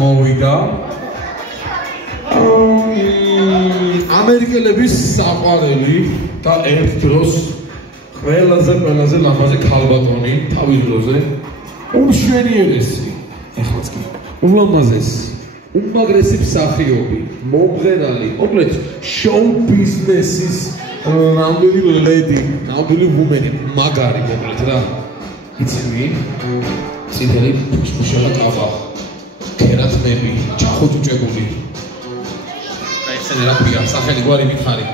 მოვიდა ამერიკელების საყვარელი და ერთ დროს ყველაზე ლამაზი ქალბატონი თავის დროზე უმშვენიერესი ეხლაც კი ულამაზესი უმაგრესი მსახიობი მომღერალი მოკლედ შოუ ბიზნესის ნამდვილი ლედი ნამდვილი ვუმენი მაგარი მოკლედ რა იცი წითელი ფუშფუშალა კაბა ქერათმები ჩახუჭუჭებული გაიხსენე რა ქვია სახელი გვარი მითხარი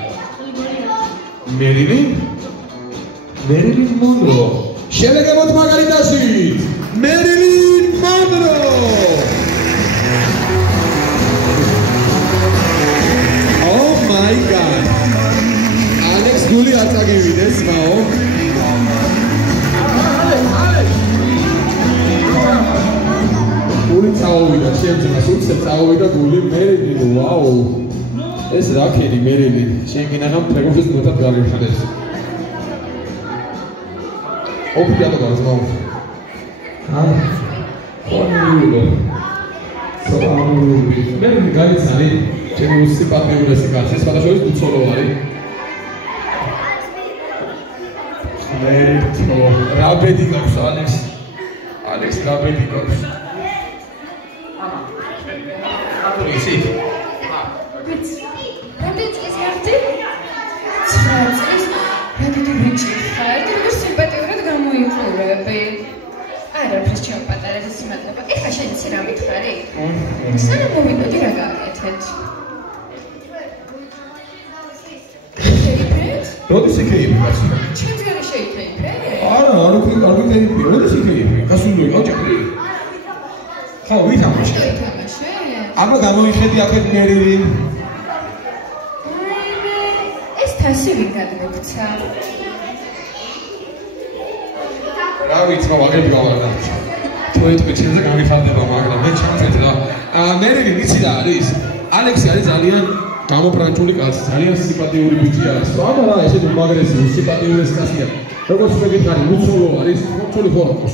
მერილინ მონრო შევეგებოთ მაგალითაში მერილინ მონრო Oh my god ალექს გული არ წაგივიდეს მაო გული წავიდა შემძმა სულზე წავიდა გული მერილინ ვაუ ეს რა ქერი მერილინ შეგინაღამ პრეგრამის მოთად გავიხადებს ოფიციალურად გაზმაო ხონიულო სალამური მერილინ გაიცანი ჩემი უსიმპათიურესი კაცი სხვადასხვა უცოლო არის მერილო რა ბედი გაქვს ალექს რა ბედი გაქვს ისი რამდენი წლის გახდი? 9 წლის. რადგან ბიჭი ხარ, როგორ სიმპათიურად გამოიყურები. არა, ფრის ჩემ პატარაზე სიმართლება. ეხლა შენ იცი რა მითხარი? სანამ მოვიდოდი რა გავაკეთეთ? როდის იქეიფი კაცი? ჩემს გარე შეიქეიფე? არა, არ ვიქეიფი. როდის იქეიფი? გასული ოჯახი. ხო, ვითამაშე. აბა გამოიხედი აქეთ მერილინ. ეს თასი ვინ გადმოგცა? რა ვიცი, მაგები გავარდა. თუეთმე ჩემზე გამიხარდება, მაგრამ მე ჩამწეთ რა. მერილინ იცი რა არის? ალექსი არის ძალიან გამობრანჭული კაცი, ძალიან სიმპათიური ბიჭი არის. აბა რა, ესეთი უმაგრესი, სიმპათიური კაცია. როგორც მეკითხარი, უცოლო არის, უცოლი ხო აქვს?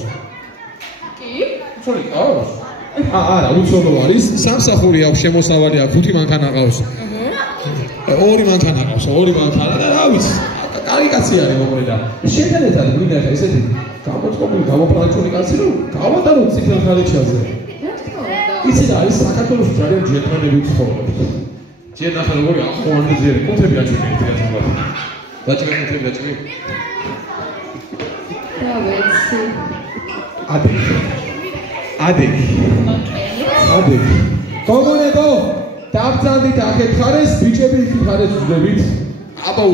კი? უცოლი ყავს? არა, უცოლო არის. სამსახური აქვს, შემოსავალი აქვს, 5 მანქანა ყავს. 2 მანქანა ყავს, 2 მანქანა და რა ვიცი. კაი კაცი არის მოკლედ. შენთან ერთად გვინდა ხა ესეთი გამოწყობილი, გამობრანჭული კაცი რომ გავატარო ციხე ხალიჩაზე. იცი რა არის საქართველოს ძალიან ჯენტლმენები ცხოვრობს. ჯერ ნახე როგორი ახოვანდი ძიერი, კუთები აჭვიეთ ერთად. დაჭრა კუთები დაჭრი. რა ვიცი. ადი. გოგონებო, დაბრძანდით აქეთ ხარეს, ბიჭები იქ ხარეს ვძებით. აბა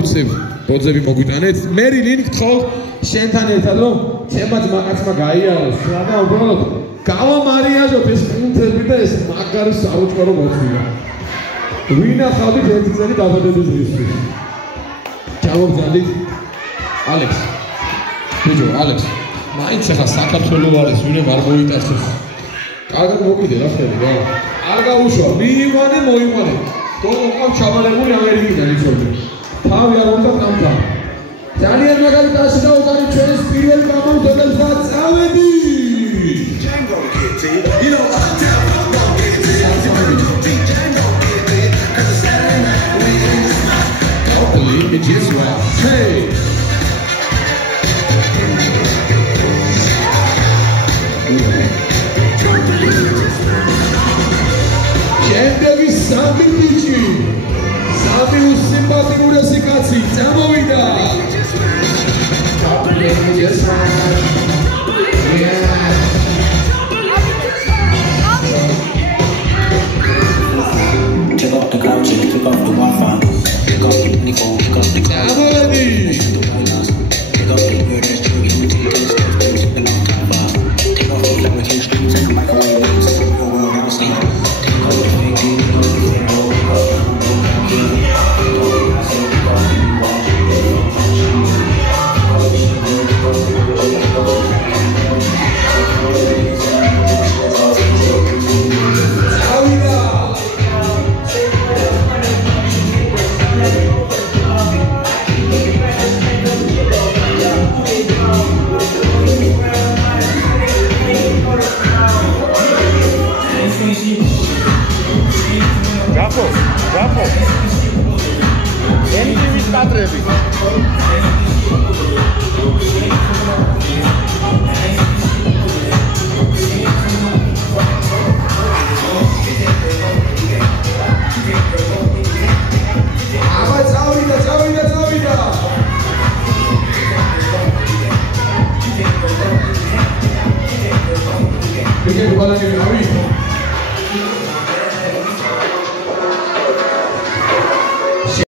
უცებ. ბოძები მოგვიტანეთ. მერილინ გთხოვ შენთან ერთად რომ ჩემმა ძმაკაცმა გაიაროს. რა უბრალოდ გავამარიაჟოთ ეს კუნთები და ეს მაგარი საუჭკარო მოწვია. ვინახავთ ერთი წელი დაბადების დღისთვის. ჩამოგძანდით ალექს. ბიჭო, ალექს. მაინც ახლა საქართველოს არის, ვინმე არ მოიტაცოს. კარგად მოკიდე რა ხელი რა. არ გაუშვა, მიიყვანე, მოიყვანე. გოგო ყავს ჩამალებული ამერიკიდან იცოდე. თავი არ უნდა დამთა. ძალიან მაგარი კაცი და უკარი ჩვენს პირველ გამომთვალებს და წავედი. You know, I'm down, I'm gonna get it. I'm gonna get it. Cause it's Saturday night, we in the spot. Don't believe me, just right. Hey! Შემდეგი სამი ბიჭი, სამი უსიმპათიურესი კაცი წამოვიდა. Don't believe me, just right. Yeah. Took off the couch and took off the Wi-Fi. Took off the Nicole, took off the cloud. Perché non parla che